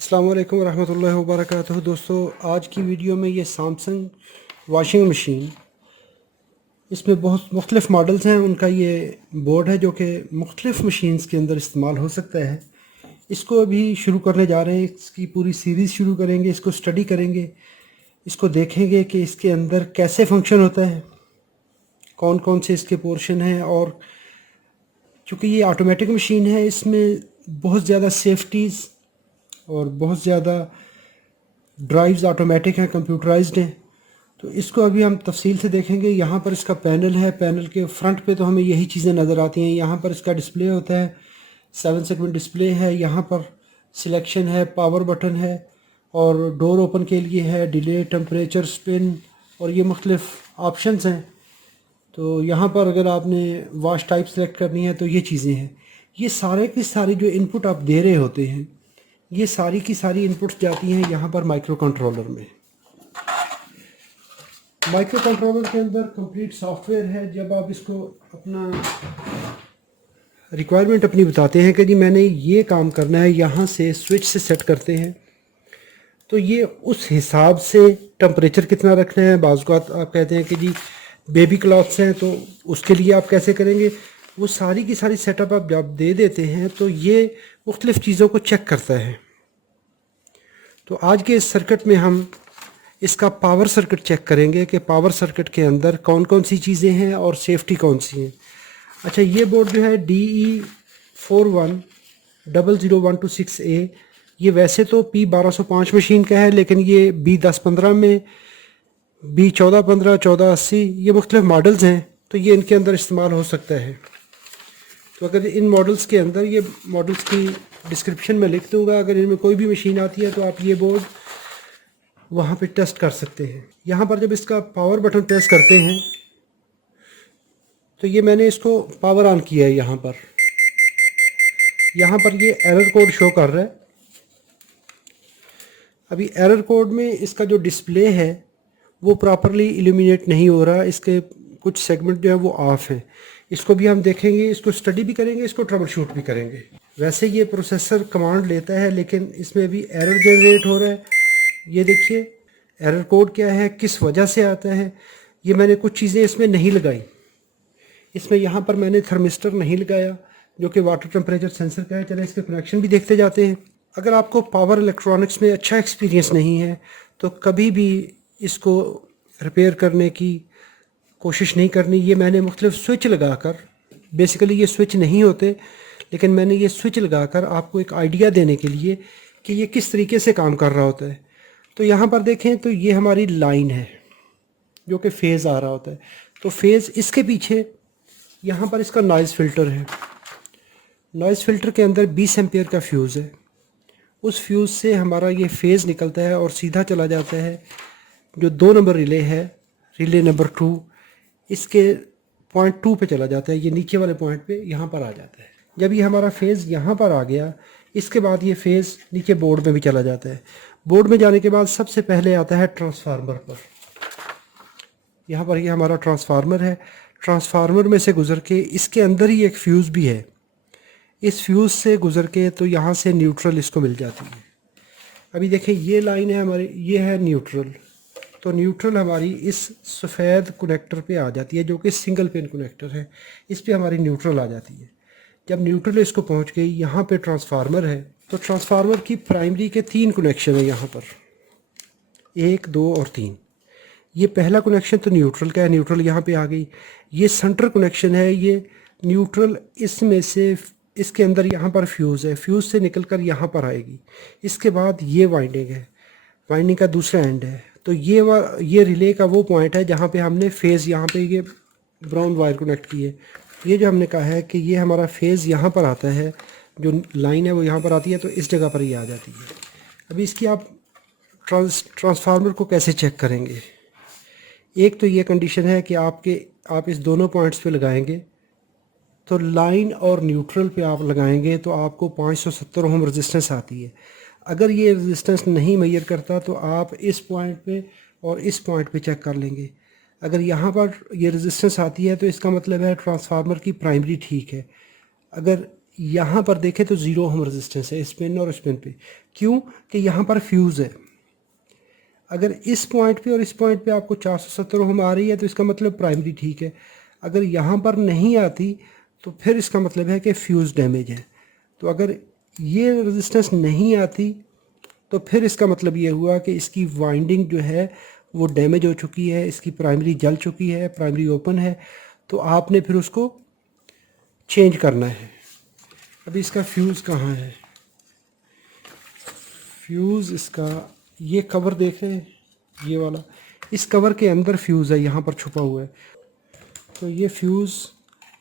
अस्सलाम वालेकुम रहमतुल्लाहि व बरकातुहू। दोस्तों, आज की वीडियो में ये सैमसंग वॉशिंग मशीन, इसमें बहुत मुख्तलिफ़ मॉडल्स हैं। उनका ये बोर्ड है जो कि मुख्तलिफ़ मशीन्स के अंदर इस्तेमाल हो सकता है। इसको अभी शुरू करने जा रहे हैं, इसकी पूरी सीरीज़ शुरू करेंगे, इसको स्टडी करेंगे, इसको देखेंगे कि इसके अंदर कैसे फंक्शन होता है, कौन कौन से इसके पोर्शन हैं। और चूँकि ये ऑटोमेटिक मशीन है, इसमें बहुत ज़्यादा सेफ्टीज़ और बहुत ज़्यादा ड्राइव्स ऑटोमेटिक हैं, कंप्यूटराइज्ड हैं। तो इसको अभी हम तफसील से देखेंगे। यहाँ पर इसका पैनल है, पैनल के फ्रंट पे तो हमें यही चीज़ें नज़र आती हैं। यहाँ पर इसका डिस्प्ले होता है, 7 सेगमेंट डिस्प्ले है। यहाँ पर सिलेक्शन है, पावर बटन है और डोर ओपन के लिए है, डिले, टेम्परेचर, स्पिन और ये मुख्तलिफ़ ऑप्शंस हैं। तो यहाँ पर अगर आपने वॉश टाइप सेलेक्ट करनी है तो ये चीज़ें हैं। ये सारे की सारी जो इनपुट आप दे रहे होते हैं, ये सारी की सारी इनपुट्स जाती हैं यहाँ पर माइक्रो कंट्रोलर में। माइक्रो कंट्रोलर के अंदर कंप्लीट सॉफ्टवेयर है। जब आप इसको अपना रिक्वायरमेंट अपनी बताते हैं कि जी मैंने ये काम करना है, यहाँ से स्विच से सेट करते हैं, तो ये उस हिसाब से टेम्परेचर कितना रखना है। बाज़ औक़ात आप कहते हैं कि जी बेबी क्लॉथ्स हैं, तो उसके लिए आप कैसे करेंगे। वो सारी की सारी सेटअप आप जब दे देते हैं तो ये मुख्तलिफ़ चीज़ों को चेक करता है। तो आज के इस सर्किट में हम इसका पावर सर्किट चेक करेंगे कि पावर सर्किट के अंदर कौन कौन सी चीज़ें हैं और सेफ्टी कौन सी हैं। अच्छा, ये बोर्ड जो है DE41001226A, ये वैसे तो P1205 मशीन का है, लेकिन ये B1015 में, B1415, 1480, ये मुख्तलिफ मॉडल्स हैं, तो ये इनके अंदर इस्तेमाल हो सकता है। तो अगर इन मॉडल्स के अंदर, ये मॉडल्स की डिस्क्रिप्शन में लिख दूंगा, अगर इनमें कोई भी मशीन आती है तो आप ये बोर्ड वहाँ पे टेस्ट कर सकते हैं। यहाँ पर जब इसका पावर बटन प्रेस करते हैं तो ये मैंने इसको पावर ऑन किया है। यहाँ पर ये एरर कोड शो कर रहा है। अभी एरर कोड में इसका जो डिस्प्ले है वो प्रॉपरली इल्यूमिनेट नहीं हो रहा, इसके कुछ सेगमेंट जो है वो ऑफ हैं। इसको भी हम देखेंगे, इसको स्टडी भी करेंगे, इसको ट्रबल शूट भी करेंगे। वैसे ये प्रोसेसर कमांड लेता है, लेकिन इसमें भी एरर जनरेट हो रहा है। ये देखिए एरर कोड क्या है, किस वजह से आता है। ये मैंने कुछ चीज़ें इसमें नहीं लगाई। इसमें यहाँ पर मैंने थर्मिस्टर नहीं लगाया जो कि वाटर टेम्परेचर सेंसर का है। चले इसके कनेक्शन भी देखते जाते हैं। अगर आपको पावर इलेक्ट्रॉनिक्स में अच्छा एक्सपीरियंस नहीं है तो कभी भी इसको रिपेयर करने की कोशिश नहीं करनी। ये मैंने मुख्तलिफ स्विच लगाकर, बेसिकली ये स्विच नहीं होते, लेकिन मैंने ये स्विच लगाकर आपको एक आइडिया देने के लिए कि ये किस तरीके से काम कर रहा होता है। तो यहाँ पर देखें तो ये हमारी लाइन है जो कि फेज़ आ रहा होता है। तो फेज़, इसके पीछे यहाँ पर इसका नॉइज़ फ़िल्टर है। नॉइज़ फ़िल्टर के अंदर 20 एम्पियर का फ्यूज़ है। उस फ्यूज़ से हमारा ये फेज़ निकलता है और सीधा चला जाता है जो 2 नंबर रिले है, रिले नंबर 2, इसके पॉइंट 2 पे चला जाता है। ये नीचे वाले पॉइंट पे यहाँ पर आ जाता है। जब ये हमारा फेज़ यहाँ पर आ गया, इसके बाद ये फेज़ नीचे बोर्ड में भी चला जाता है। बोर्ड में जाने के बाद सबसे पहले आता है ट्रांसफार्मर पर। यहाँ पर ये हमारा ट्रांसफार्मर है। ट्रांसफार्मर में से गुज़र के इसके अंदर ही एक फ्यूज़ भी है। इस फ्यूज़ से गुज़र के तो यहाँ से न्यूट्रल इसको मिल जाती है। अभी देखें ये लाइन है हमारी, ये है न्यूट्रल। तो न्यूट्रल हमारी इस सफ़ेद कनेक्टर पे आ जाती है जो कि सिंगल पिन कनेक्टर है। इस पे हमारी न्यूट्रल आ जाती है। जब न्यूट्रल इसको पहुंच गई, यहाँ पे ट्रांसफार्मर है। तो ट्रांसफार्मर की प्राइमरी के 3 कनेक्शन है यहाँ पर, 1, 2 और 3। ये पहला कनेक्शन तो न्यूट्रल का है, न्यूट्रल यहाँ पे आ गई। ये सेंटर कनेक्शन है, ये न्यूट्रल इसमें से, इसके अंदर यहाँ पर फ्यूज़ है, फ्यूज़ से निकल कर यहाँ पर आएगी। इसके बाद ये वाइंडिंग है, वाइंडिंग का दूसरा एंड है। तो ये रिले का वो पॉइंट है जहाँ पे हमने फेज़, यहाँ पे ये ब्राउन वायर कनेक्ट की है। ये जो हमने कहा है कि ये हमारा फेज़ यहाँ पर आता है, जो लाइन है वो यहाँ पर आती है, तो इस जगह पर ये आ जाती है। अभी इसकी आप ट्रांसफार्मर को कैसे चेक करेंगे। एक तो ये कंडीशन है कि आप इस दोनों पॉइंट्स पे लगाएंगे, तो लाइन और न्यूट्रल पे आप लगाएंगे तो आपको 570 ओम रेजिस्टेंस आती है। अगर ये रेजिस्टेंस नहीं मेजर करता तो आप इस पॉइंट पे और इस पॉइंट पे चेक कर लेंगे। अगर यहाँ पर ये रेजिस्टेंस आती है तो इसका मतलब है ट्रांसफार्मर की प्राइमरी ठीक है। अगर यहाँ पर देखें तो 0 ओम रेजिस्टेंस है इस पिन और इस पिन पे। क्यों? कि यहाँ पर फ्यूज़ है। अगर इस पॉइंट पे और इस पॉइंट पे आपको 470 ओम आ रही है तो इसका मतलब प्राइमरी ठीक है। अगर यहाँ पर नहीं आती तो फिर इसका मतलब है कि फ्यूज़ डैमेज है। तो अगर ये रेजिस्टेंस नहीं आती तो फिर इसका मतलब ये हुआ कि इसकी वाइंडिंग जो है वो डैमेज हो चुकी है, इसकी प्राइमरी जल चुकी है, प्राइमरी ओपन है, तो आपने फिर उसको चेंज करना है। अभी इसका फ्यूज़ कहाँ है? फ्यूज़ इसका ये कवर देख रहे हैं, ये वाला, इस कवर के अंदर फ्यूज़ है, यहाँ पर छुपा हुआ है। तो ये फ्यूज़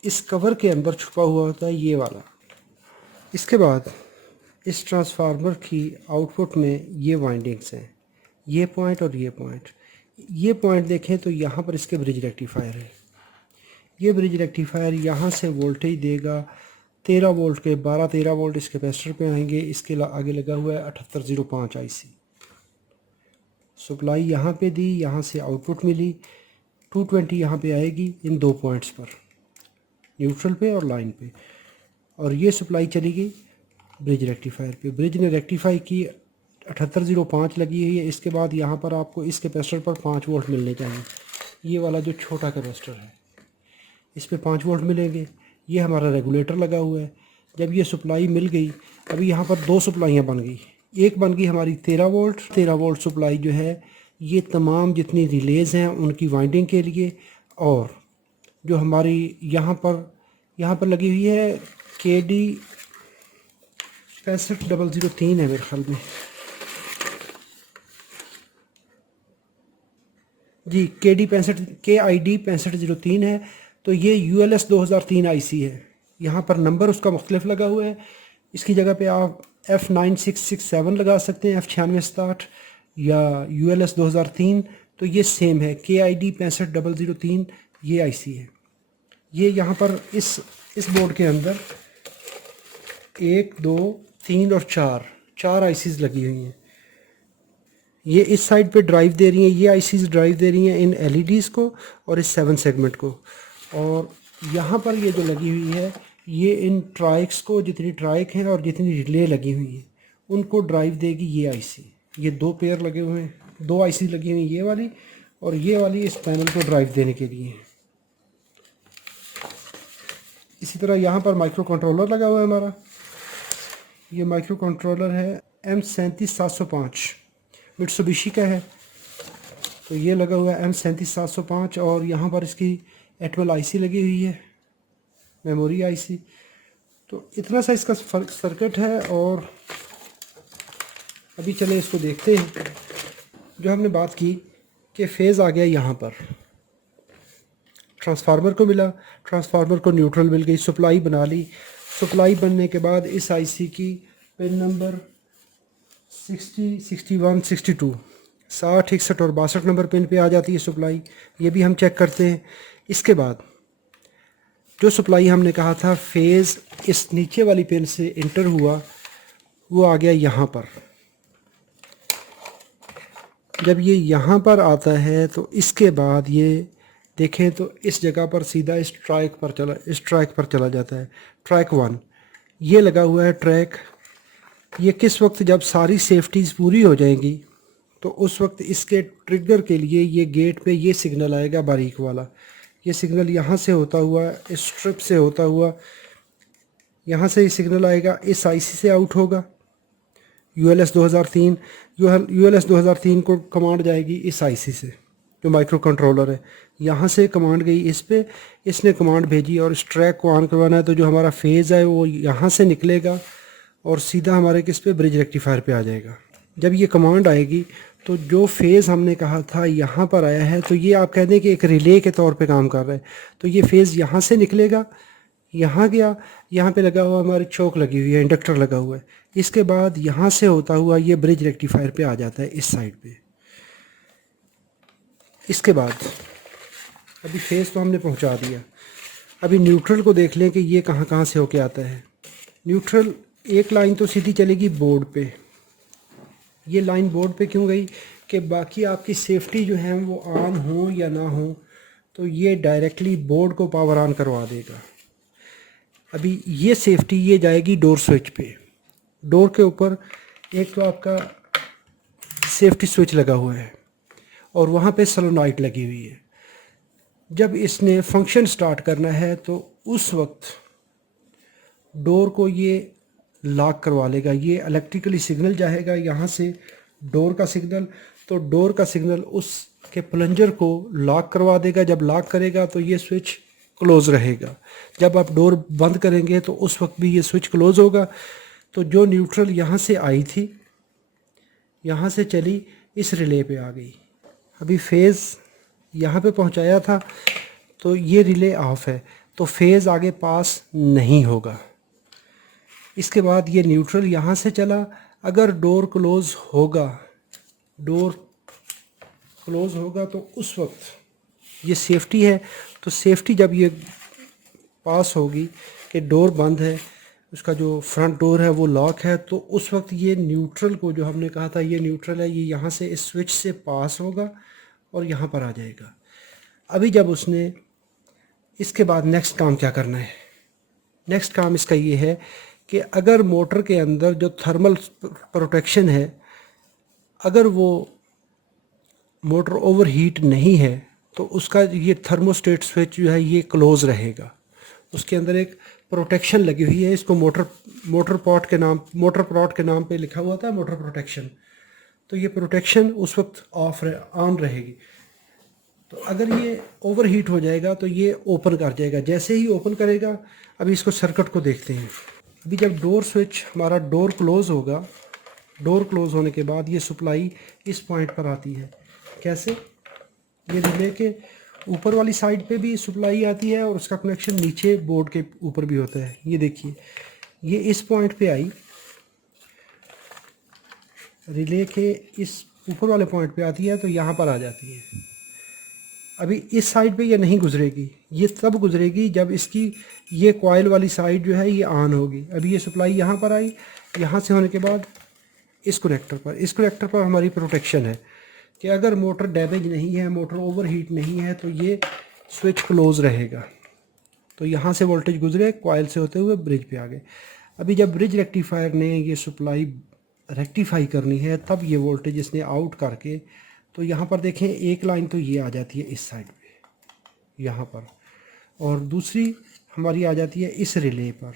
इस कवर के अंदर छुपा हुआ होता है, ये वाला। इसके बाद इस ट्रांसफार्मर की आउटपुट में ये वाइंडिंग्स हैं, ये पॉइंट और ये पॉइंट। ये पॉइंट देखें तो यहाँ पर इसके ब्रिज रेक्टिफायर है। ये ब्रिज रेक्टिफायर यहाँ से वोल्टेज देगा 13 वोल्ट के, 12-13 वोल्ट इस कैपेसिटर पे आएंगे। इसके आगे लगा हुआ है 7805 आईसी। सप्लाई यहाँ पे दी, यहाँ से आउटपुट मिली 220 यहाँ पे आएगी इन दो पॉइंट्स पर, न्यूट्रल पे और लाइन पे। और ये सप्लाई चली गई ब्रिज रेक्टिफायर पे। ब्रिज ने रेक्टिफाई की, 7805 लगी हुई है। इसके बाद यहाँ पर आपको इस कैपेसिटर पर 5 वोल्ट मिलने चाहिए। ये वाला जो छोटा कैपेसिटर है इस पे 5 वोल्ट मिलेंगे। ये हमारा रेगुलेटर लगा हुआ है। जब ये सप्लाई मिल गई, अभी यहाँ पर दो सप्लाइयाँ बन गई। एक बन गई हमारी 13 वोल्ट। 13 वोल्ट सप्लाई जो है ये तमाम जितनी रिलेज़ हैं उनकी वाइंडिंग के लिए, और जो हमारी यहाँ पर लगी हुई है KD 65003 है मेरे ख्याल में जी, KD 6503 है। तो ये ULS 2003 IC है। यहाँ पर नंबर उसका मुख्तलिफ लगा हुआ है। इसकी जगह पे आप F9667 लगा सकते हैं, F9667 या ULS 2003, तो ये सेम है। KID 6503 ये IC है। ये यहाँ पर इस बोर्ड के अंदर 1 2 3 और 4 ICs लगी हुई हैं। ये इस साइड पे ड्राइव दे रही हैं, ये ICs ड्राइव दे रही हैं इन LEDs को और इस 7 सेगमेंट को। और यहाँ पर ये जो लगी हुई है ये इन ट्राइक्स को, जितनी ट्राइक हैं और जितनी रिले लगी हुई हैं उनको ड्राइव देगी ये IC। ये 2 पेयर लगे हुए हैं, 2 IC लगी हुई, ये वाली और ये वाली इस पैनल को ड्राइव देने के लिए। इसी तरह यहाँ पर माइक्रो कंट्रोलर लगा हुआ है हमारा। ये माइक्रो कंट्रोलर है M37705, मित्सुबिशी का है। तो ये लगा हुआ है M37705 और यहाँ पर इसकी एटमल IC लगी हुई है, मेमोरी IC। तो इतना सा इसका सर्किट है। और अभी चले इसको देखते हैं। जो हमने बात की कि फेज़ आ गया यहाँ पर, ट्रांसफार्मर को मिला, ट्रांसफार्मर को न्यूट्रल मिल गई, सप्लाई बना ली। सप्लाई बनने के बाद इस IC की पिन नंबर 60, 61, 62, 60, 61 और 62 नंबर पिन पे आ जाती है सप्लाई। ये भी हम चेक करते हैं। इसके बाद जो सप्लाई हमने कहा था फेज़ इस नीचे वाली पिन से इंटर हुआ, वो आ गया यहाँ पर। जब ये यहाँ पर आता है तो इसके बाद ये देखें तो इस जगह पर सीधा इस ट्रैक पर चला जाता है। ट्रैक 1 ये लगा हुआ है ट्रैक। ये किस वक्त, जब सारी सेफ्टीज़ पूरी हो जाएंगी तो उस वक्त इसके ट्रिगर के लिए ये गेट पे ये सिग्नल आएगा बारीक वाला। ये सिग्नल यहाँ से होता हुआ, इस स्ट्रिप से होता हुआ यहाँ से ये सिग्नल आएगा, इस IC से आउट होगा ULS 2003। ULS 2003 को कमांड जाएगी इस IC से, जो माइक्रो कंट्रोलर है। यहाँ से कमांड गई इस पे, इसने कमांड भेजी और इस ट्रैक को ऑन करवाना है। तो जो हमारा फेज़ है वो यहाँ से निकलेगा और सीधा हमारे किस पे, ब्रिज रेक्टिफायर पे आ जाएगा। जब ये कमांड आएगी तो जो फेज़ हमने कहा था यहाँ पर आया है, तो ये आप कह दें कि एक रिले के तौर पे काम कर रहा है। तो ये फेज़ यहाँ से निकलेगा, यहाँ गया, यहाँ पे लगा हुआ हमारी चौक लगी हुई है, इंडक्टर लगा हुआ है। इसके बाद यहाँ से होता हुआ ये ब्रिज रेक्टिफायर पे आ जाता है इस साइड पे। इसके बाद अभी फेज़ तो हमने पहुँचा दिया। अभी न्यूट्रल को देख लें कि ये कहाँ कहाँ से होके आता है। न्यूट्रल एक लाइन तो सीधी चलेगी बोर्ड पे। ये लाइन बोर्ड पे क्यों गई कि बाकी आपकी सेफ्टी जो है वो ऑन हो या ना हो, तो ये डायरेक्टली बोर्ड को पावर ऑन करवा देगा। अभी ये सेफ्टी ये जाएगी डोर स्विच पे। डोर के ऊपर एक तो आपका सेफ्टी स्विच लगा हुआ है और वहाँ पे सोलेनॉइड लगी हुई है। जब इसने फंक्शन स्टार्ट करना है तो उस वक्त डोर को ये लॉक करवा लेगा। ये इलेक्ट्रिकली सिग्नल जाएगा यहाँ से डोर का सिग्नल, तो डोर का सिग्नल उसके प्लंजर को लॉक करवा देगा। जब लॉक करेगा तो ये स्विच क्लोज रहेगा। जब आप डोर बंद करेंगे तो उस वक्त भी ये स्विच क्लोज होगा। तो जो न्यूट्रल यहाँ से आई थी, यहाँ से चली इस रिले पे आ गई। अभी फेज़ यहाँ पे पहुँचाया था तो ये रिले ऑफ है, तो फेज़ आगे पास नहीं होगा। इसके बाद ये न्यूट्रल यहाँ से चला। अगर डोर क्लोज़ होगा तो उस वक्त ये सेफ्टी है। तो सेफ्टी जब ये पास होगी कि डोर बंद है, उसका जो फ्रंट डोर है वो लॉक है, तो उस वक्त ये न्यूट्रल को, जो हमने कहा था ये न्यूट्रल है, ये यहाँ से इस स्विच से पास होगा और यहाँ पर आ जाएगा। अभी जब उसने, इसके बाद नेक्स्ट काम क्या करना है? नेक्स्ट काम इसका ये है कि अगर मोटर के अंदर जो थर्मल प्रोटेक्शन है, अगर वो मोटर ओवर हीट नहीं है तो उसका ये थर्मोस्टेट स्विच जो है ये क्लोज रहेगा। उसके अंदर एक प्रोटेक्शन लगी हुई है, इसको मोटर पॉट के नाम पे लिखा हुआ था, मोटर प्रोटेक्शन। तो ये प्रोटेक्शन उस वक्त ऑन रहेगी। तो अगर ये ओवर हीट हो जाएगा तो ये ओपन कर जाएगा। जैसे ही ओपन करेगा, अभी इसको सर्किट को देखते हैं। अभी जब डोर स्विच हमारा डोर क्लोज होगा, डोर क्लोज होने के बाद ये सप्लाई इस पॉइंट पर आती है। कैसे? ये रिले के ऊपर वाली साइड पे भी सप्लाई आती है और उसका कनेक्शन नीचे बोर्ड के ऊपर भी होता है। ये देखिए, ये इस पॉइंट पे आई, रिले के इस ऊपर वाले पॉइंट पे आती है तो यहाँ पर आ जाती है। अभी इस साइड पे ये नहीं गुजरेगी, ये तब गुजरेगी जब इसकी ये कॉइल वाली साइड जो है ये ऑन होगी। अभी ये सप्लाई यहाँ पर आई, यहाँ से होने के बाद इस कनेक्टर पर हमारी प्रोटेक्शन है कि अगर मोटर डैमेज नहीं है, मोटर ओवर हीट नहीं है, तो ये स्विच क्लोज रहेगा। तो यहाँ से वोल्टेज गुजरे, कॉइल से होते हुए ब्रिज पे आ गए। अभी जब ब्रिज रेक्टिफायर ने ये सप्लाई रेक्टिफाई करनी है, तब ये वोल्टेज इसने आउट करके, तो यहाँ पर देखें एक लाइन तो ये आ जाती है इस साइड पे यहाँ पर, और दूसरी हमारी आ जाती है इस रिले पर।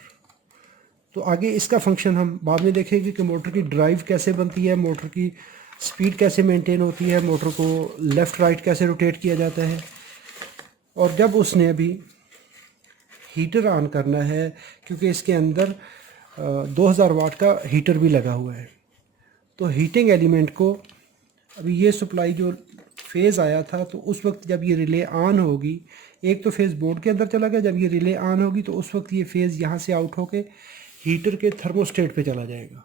तो आगे इसका फंक्शन हम बाद में देखेंगे कि मोटर की ड्राइव कैसे बनती है, मोटर की स्पीड कैसे मेंटेन होती है, मोटर को लेफ़्ट राइट कैसे रोटेट किया जाता है। और जब उसने अभी हीटर ऑन करना है, क्योंकि इसके अंदर 2000 वाट का हीटर भी लगा हुआ है, तो हीटिंग एलिमेंट को, अभी ये सप्लाई जो फेज़ आया था, तो उस वक्त जब ये रिले ऑन होगी, एक तो फेज़ बोर्ड के अंदर चला गया, जब ये रिले ऑन होगी तो उस वक्त ये फेज़ यहाँ से आउट होके हीटर के थर्मोस्टेट पे चला जाएगा।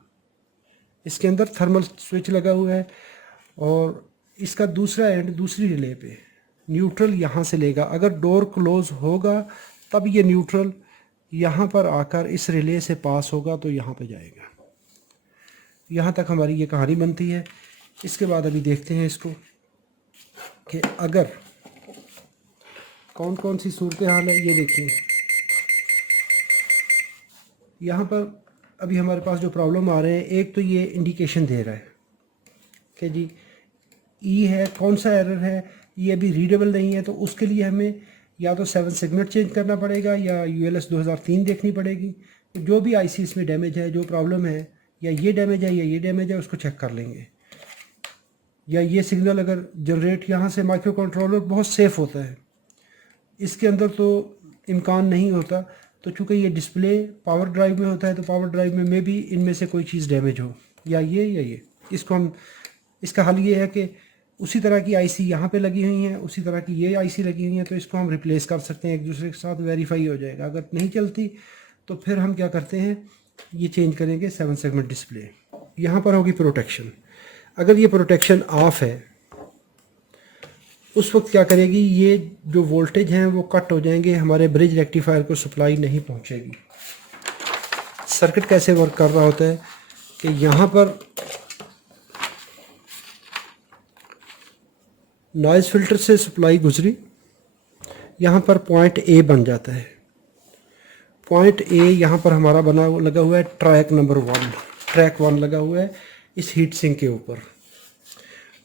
इसके अंदर थर्मल स्विच लगा हुआ है और इसका दूसरा एंड दूसरी रिले पे न्यूट्रल यहाँ से लेगा। अगर डोर क्लोज होगा तब ये न्यूट्रल यहाँ पर आकर इस रिले से पास होगा तो यहाँ पे जाएगा। यहाँ तक हमारी ये कहानी बनती है। इसके बाद अभी देखते हैं इसको कि अगर कौन कौन सी सूरत हाल है। ये देखिए, यहाँ पर अभी हमारे पास जो प्रॉब्लम आ रहे हैं, एक तो ये इंडिकेशन दे रहा है कि जी ई है, कौन सा एरर है, ये अभी रीडेबल नहीं है, तो उसके लिए हमें या तो 7 सेगमेंट चेंज करना पड़ेगा या ULS 2003 देखनी पड़ेगी। तो जो भी IC इसमें डैमेज है, जो प्रॉब्लम है, या ये डैमेज है या ये डैमेज है, उसको चेक कर लेंगे। या ये सिग्नल अगर जनरेट यहाँ से, माइक्रो कंट्रोलर बहुत सेफ़ होता है, इसके अंदर तो इम्कान नहीं होता। तो चूँकि ये डिस्प्ले पावर ड्राइव में होता है, तो पावर ड्राइव में भी इनमें से कोई चीज़ डैमेज हो, या ये, इसको हम, इसका हल ये है कि उसी तरह की IC यहाँ पे लगी हुई हैं, उसी तरह की ये IC लगी हुई हैं, तो इसको हम रिप्लेस कर सकते हैं, एक दूसरे के साथ वेरीफाई हो जाएगा। अगर नहीं चलती तो फिर हम क्या करते हैं, ये चेंज करेंगे 7 सेगमेंट डिस्प्ले। यहाँ पर होगी प्रोटेक्शन। अगर ये प्रोटेक्शन ऑफ है उस वक्त क्या करेगी, ये जो वोल्टेज हैं वो कट हो जाएंगे, हमारे ब्रिज रेक्टिफायर को सप्लाई नहीं पहुँचेगी। सर्किट कैसे वर्क कर रहा होता है कि यहाँ पर नॉइज़ फिल्टर से सप्लाई गुजरी, यहाँ पर पॉइंट A बन जाता है। पॉइंट ए यहाँ पर हमारा लगा हुआ है ट्रैक नंबर 1, ट्रैक 1 लगा हुआ है इस हीट सिंक के ऊपर।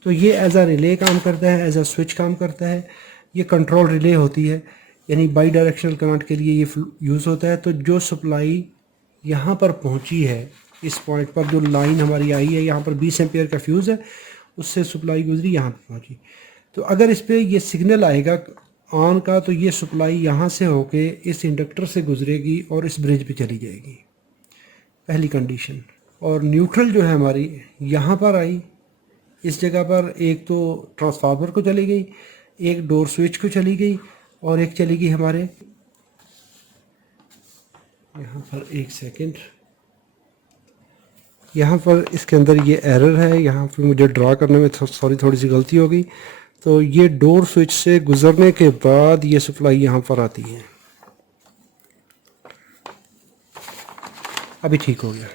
तो ये एज अ रिले काम करता है, एज अ स्विच काम करता है। ये कंट्रोल रिले होती है, यानी बाई डायरेक्शनल करंट के लिए ये यूज़ होता है। तो जो सप्लाई यहाँ पर पहुँची है, इस पॉइंट पर जो लाइन हमारी आई है, यहाँ पर 20 एम्पियर का फ्यूज़ है, उससे सप्लाई गुजरी, यहाँ पर पहुँची। तो अगर इस पर ये सिग्नल आएगा ऑन का, तो ये सप्लाई यहाँ से होके इस इंडक्टर से गुजरेगी और इस ब्रिज पे चली जाएगी, पहली कंडीशन। और न्यूट्रल जो है हमारी यहाँ पर आई, इस जगह पर एक तो ट्रांसफार्मर को चली गई, एक डोर स्विच को चली गई, और एक चली गई हमारे यहाँ पर, एक सेकंड, यहाँ पर इसके अंदर ये एरर है, यहाँ पर मुझे ड्रा करने में सॉरी थोड़ी सी गलती हो गई। तो ये डोर स्विच से गुजरने के बाद ये सप्लाई यहाँ पर आती है। अभी ठीक हो गया।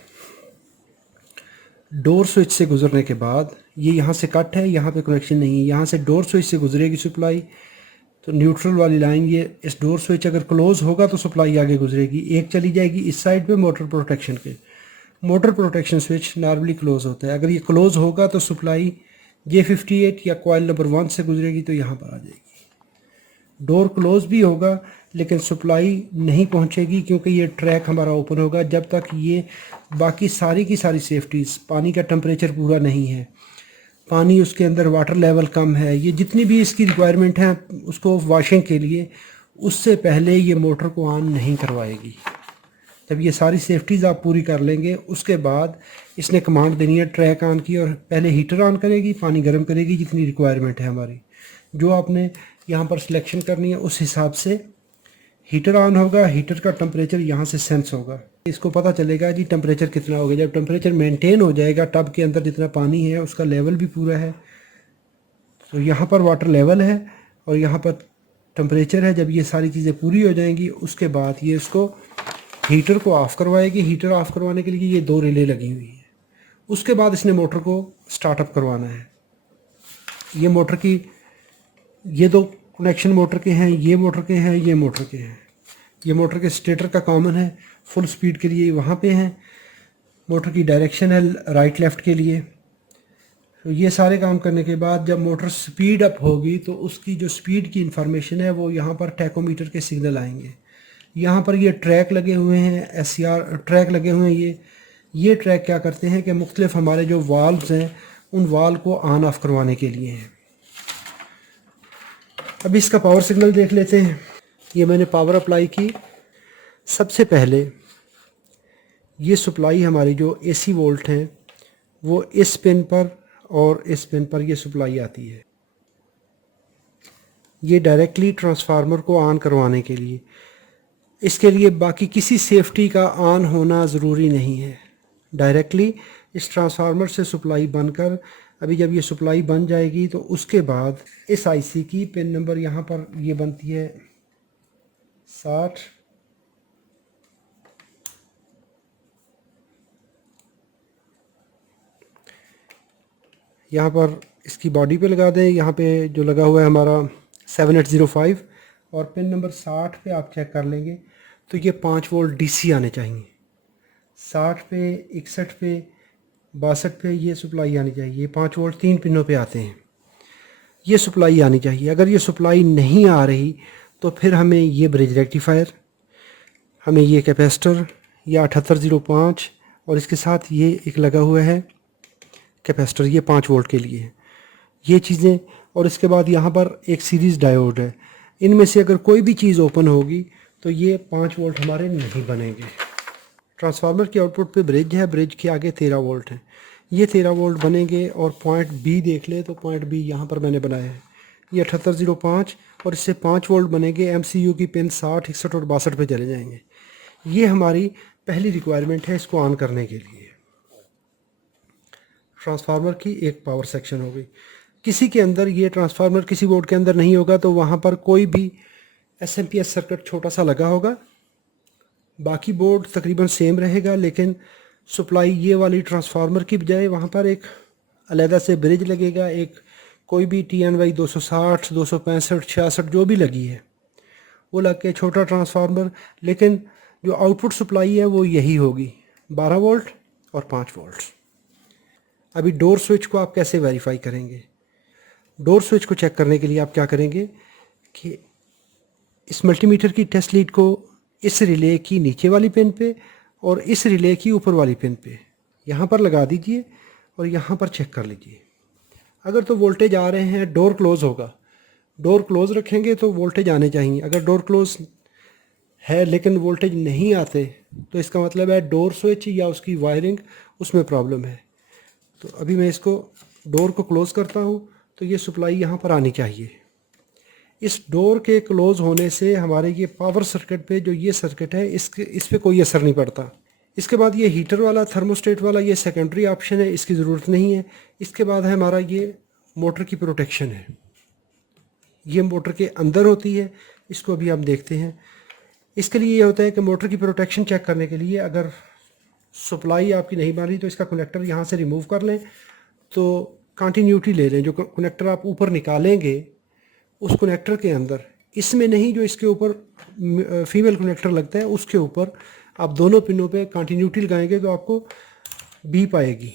डोर स्विच से गुजरने के बाद ये यहाँ से कट है, यहाँ पे कनेक्शन नहीं है, यहाँ से डोर स्विच से गुजरेगी सप्लाई। तो न्यूट्रल वाली लाइन, ये इस डोर स्विच अगर क्लोज होगा तो सप्लाई आगे गुजरेगी, एक चली जाएगी इस साइड पे मोटर प्रोटेक्शन के। Motor protection switch normally close होता है, अगर ये क्लोज होगा तो सप्लाई J58 या कॉइल नंबर 1 से गुजरेगी, तो यहाँ पर आ जाएगी। डोर क्लोज भी होगा लेकिन सप्लाई नहीं पहुँचेगी, क्योंकि ये ट्रैक हमारा ओपन होगा जब तक ये बाकी सारी की सारी सेफ्टीज़, पानी का टेम्परेचर पूरा नहीं है, पानी उसके अंदर वाटर लेवल कम है, ये जितनी भी इसकी रिक्वायरमेंट है उसको वॉशिंग के लिए, उससे पहले ये मोटर को ऑन नहीं करवाएगी। जब ये सारी सेफ्टीज़ आप पूरी कर लेंगे, उसके बाद इसने कमांड देनी है ट्रैक ऑन की, और पहले हीटर ऑन करेगी, पानी गर्म करेगी, जितनी रिक्वायरमेंट है हमारी, जो आपने यहाँ पर सिलेक्शन करनी है उस हिसाब से हीटर ऑन होगा। हीटर का टेम्परेचर यहाँ से सेंस होगा, इसको पता चलेगा जी टेम्परेचर कितना हो गया। जब टेम्परेचर मेंटेन हो जाएगा, टब के अंदर जितना पानी है उसका लेवल भी पूरा है, तो यहाँ पर वाटर लेवल है और यहाँ पर टेम्परेचर है। जब ये सारी चीज़ें पूरी हो जाएंगी, उसके बाद ये इसको हीटर को ऑफ़ करवाएगी। हीटर ऑफ़ करवाने के लिए ये 2 रिले लगी हुई हैं। उसके बाद इसने मोटर को स्टार्टअप करवाना है। ये मोटर की ये 2 कनेक्शन मोटर के हैं, ये मोटर के हैं, ये मोटर के हैं। ये मोटर के स्टेटर का कॉमन है, फुल स्पीड के लिए वहाँ पे हैं। मोटर की डायरेक्शन है राइट लेफ़्ट के लिए। तो ये सारे काम करने के बाद जब मोटर स्पीड अप होगी, तो उसकी जो स्पीड की इंफॉर्मेशन है वो यहाँ पर टैकोमीटर के सिग्नल आएंगे। यहाँ पर ये ट्रैक लगे हुए हैं, SCR ट्रैक लगे हुए हैं। ये ट्रैक क्या करते हैं कि मुख्तलिफ हमारे जो वाल्व्स हैं, उन वाल्व को ऑन ऑफ करवाने के लिए हैं। अब इसका पावर सिग्नल देख लेते हैं। ये मैंने पावर अप्लाई की। सबसे पहले ये सप्लाई हमारी जो AC वोल्ट हैं, वो इस पिन पर और इस पिन पर ये सप्लाई आती है। ये डायरेक्टली ट्रांसफार्मर को ऑन करवाने के लिए, इसके लिए बाकी किसी सेफ्टी का ऑन होना ज़रूरी नहीं है। डायरेक्टली इस ट्रांसफार्मर से सप्लाई बनकर, अभी जब ये सप्लाई बन जाएगी तो उसके बाद इस IC की पिन नंबर यहाँ पर ये बनती है 60। यहाँ पर इसकी बॉडी पे लगा दें, यहाँ पे जो लगा हुआ है हमारा 7805, और पिन नंबर 60 पे आप चेक कर लेंगे तो ये 5 वोल्ट DC आने चाहिए। 60 पे, 61 पे, 62 पे ये सप्लाई आनी चाहिए। 5 वोल्ट 3 पिनों पे आते हैं, ये सप्लाई आनी चाहिए। अगर ये सप्लाई नहीं आ रही तो फिर हमें ये ब्रिज रेक्टिफायर, हमें ये कैपेसिटर या 7805, और इसके साथ ये एक लगा हुआ है कैपेसिटर, ये 5 वोल्ट के लिए है ये चीज़ें। और इसके बाद यहाँ पर एक सीरीज़ डायोड है। इनमें से अगर कोई भी चीज़ ओपन होगी तो ये 5 वोल्ट हमारे नहीं बनेंगे। ट्रांसफार्मर के आउटपुट पे ब्रिज है, ब्रिज के आगे 13 वोल्ट है, ये 13 वोल्ट बनेंगे। और पॉइंट B देख ले तो पॉइंट B यहाँ पर मैंने बनाया है, ये 7805, और इससे 5 वोल्ट बनेंगे। MCU की पिन 60, 61 और 62 पे चले जाएंगे। ये हमारी पहली रिक्वायरमेंट है इसको ऑन करने के लिए। ट्रांसफार्मर की एक पावर सेक्शन हो गई। किसी के अंदर ये ट्रांसफार्मर किसी बोर्ड के अंदर नहीं होगा तो वहाँ पर कोई भी SMPS सर्किट छोटा सा लगा होगा, बाकी बोर्ड तकरीबन सेम रहेगा, लेकिन सप्लाई ये वाली ट्रांसफार्मर की बजाय वहाँ पर एक अलहदा से ब्रिज लगेगा। एक कोई भी TNY 260, 265, 66 जो भी लगी है वो लग के छोटा ट्रांसफार्मर, लेकिन जो आउटपुट सप्लाई है वो यही होगी, 12 वोल्ट और 5 वोल्ट। अभी डोर स्विच को आप कैसे वेरीफाई करेंगे? डोर स्विच को चेक करने के लिए आप क्या करेंगे कि इस मल्टीमीटर की टेस्ट लीड को इस रिले की नीचे वाली पिन पे और इस रिले की ऊपर वाली पिन पे यहाँ पर लगा दीजिए और यहाँ पर चेक कर लीजिए। अगर तो वोल्टेज आ रहे हैं, डोर क्लोज़ होगा, डोर क्लोज़ रखेंगे तो वोल्टेज आने चाहिए। अगर डोर क्लोज़ है लेकिन वोल्टेज नहीं आते तो इसका मतलब है डोर स्विच या उसकी वायरिंग उसमें प्रॉब्लम है। तो अभी मैं इसको डोर को क्लोज़ करता हूँ तो ये सप्लाई यहाँ पर आनी चाहिए। इस डोर के क्लोज़ होने से हमारे ये पावर सर्किट पे जो ये सर्किट है इस पे कोई असर नहीं पड़ता। इसके बाद ये हीटर वाला, थर्मोस्टेट वाला, ये सेकेंडरी ऑप्शन है, इसकी ज़रूरत नहीं है। इसके बाद है हमारा ये मोटर की प्रोटेक्शन है, ये मोटर के अंदर होती है, इसको अभी हम देखते हैं। इसके लिए ये होता है कि मोटर की प्रोटेक्शन चेक करने के लिए अगर सप्लाई आपकी नहीं बन रही तो इसका कनेक्टर यहाँ से रिमूव कर लें, तो कंटिन्यूटी ले लें। जो कनेक्टर आप ऊपर निकालेंगे उस कनेक्टर के अंदर, इसमें नहीं जो इसके ऊपर फीमेल कनेक्टर लगता है उसके ऊपर आप दोनों पिनों पे कंटिन्यूटी लगाएंगे तो आपको बीप आएगी।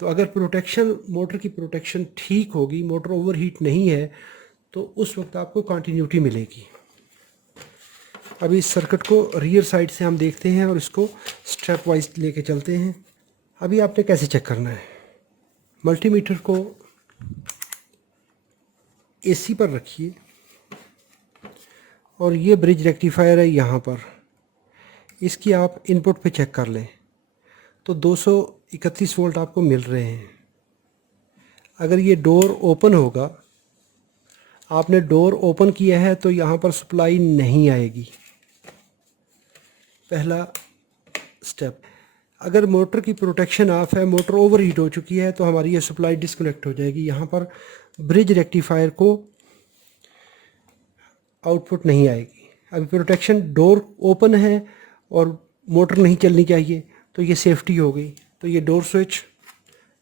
तो अगर प्रोटेक्शन, मोटर की प्रोटेक्शन ठीक होगी, मोटर ओवरहीट नहीं है, तो उस वक्त आपको कंटिन्यूटी मिलेगी। अभी इस सर्किट को रियर साइड से हम देखते हैं और इसको स्टेप वाइज लेके चलते हैं। अभी आपने कैसे चेक करना है, मल्टीमीटर को एसी पर रखिए और ये ब्रिज रेक्टिफायर है यहाँ पर, इसकी आप इनपुट पे चेक कर लें तो 231 वोल्ट आपको मिल रहे हैं। अगर ये डोर ओपन होगा, आपने डोर ओपन किया है तो यहाँ पर सप्लाई नहीं आएगी, पहला स्टेप। अगर मोटर की प्रोटेक्शन ऑफ है, मोटर ओवरहीट हो चुकी है, तो हमारी ये सप्लाई डिस्कनेक्ट हो जाएगी। यहाँ पर ब्रिज रेक्टिफायर को आउटपुट नहीं आएगी। अभी प्रोटेक्शन, डोर ओपन है और मोटर नहीं चलनी चाहिए, तो ये सेफ्टी हो गई। तो ये डोर स्विच,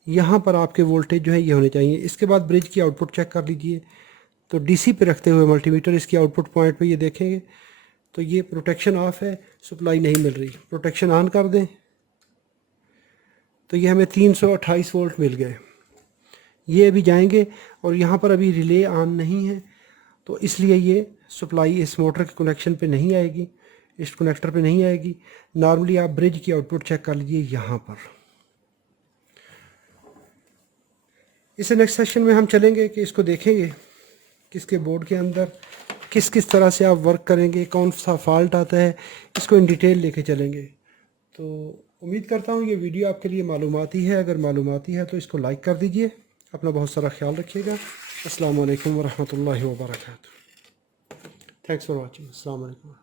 यहाँ पर आपके वोल्टेज जो है ये होने चाहिए। इसके बाद ब्रिज की आउटपुट चेक कर लीजिए, तो डीसी पे रखते हुए मल्टीमीटर इसकी आउटपुट पॉइंट पे ये देखेंगे तो ये प्रोटेक्शन ऑफ है, सप्लाई नहीं मिल रही। प्रोटेक्शन ऑन कर दें तो ये हमें 328 वोल्ट मिल गए। ये अभी जाएंगे और यहाँ पर अभी रिले ऑन नहीं है, तो इसलिए ये सप्लाई इस मोटर के कनेक्शन पे नहीं आएगी, इस कनेक्टर पे नहीं आएगी। नॉर्मली आप ब्रिज की आउटपुट चेक कर लीजिए यहाँ पर। इस नेक्स्ट सेशन में हम चलेंगे कि इसको देखेंगे किसके बोर्ड के अंदर किस किस तरह से आप वर्क करेंगे, कौन सा फॉल्ट आता है, इसको इन डिटेल लेके चलेंगे। तो उम्मीद करता हूँ ये वीडियो आपके लिए मालूमाती है। अगर मालूमाती है तो इसको लाइक कर दीजिए। अपना बहुत सारा ख्याल रखिएगा। अस्सलाम वालेकुम वरहमतुल्लाहि वबरकातुहू। Thanks for watching. अस्सलाम वालेकुम।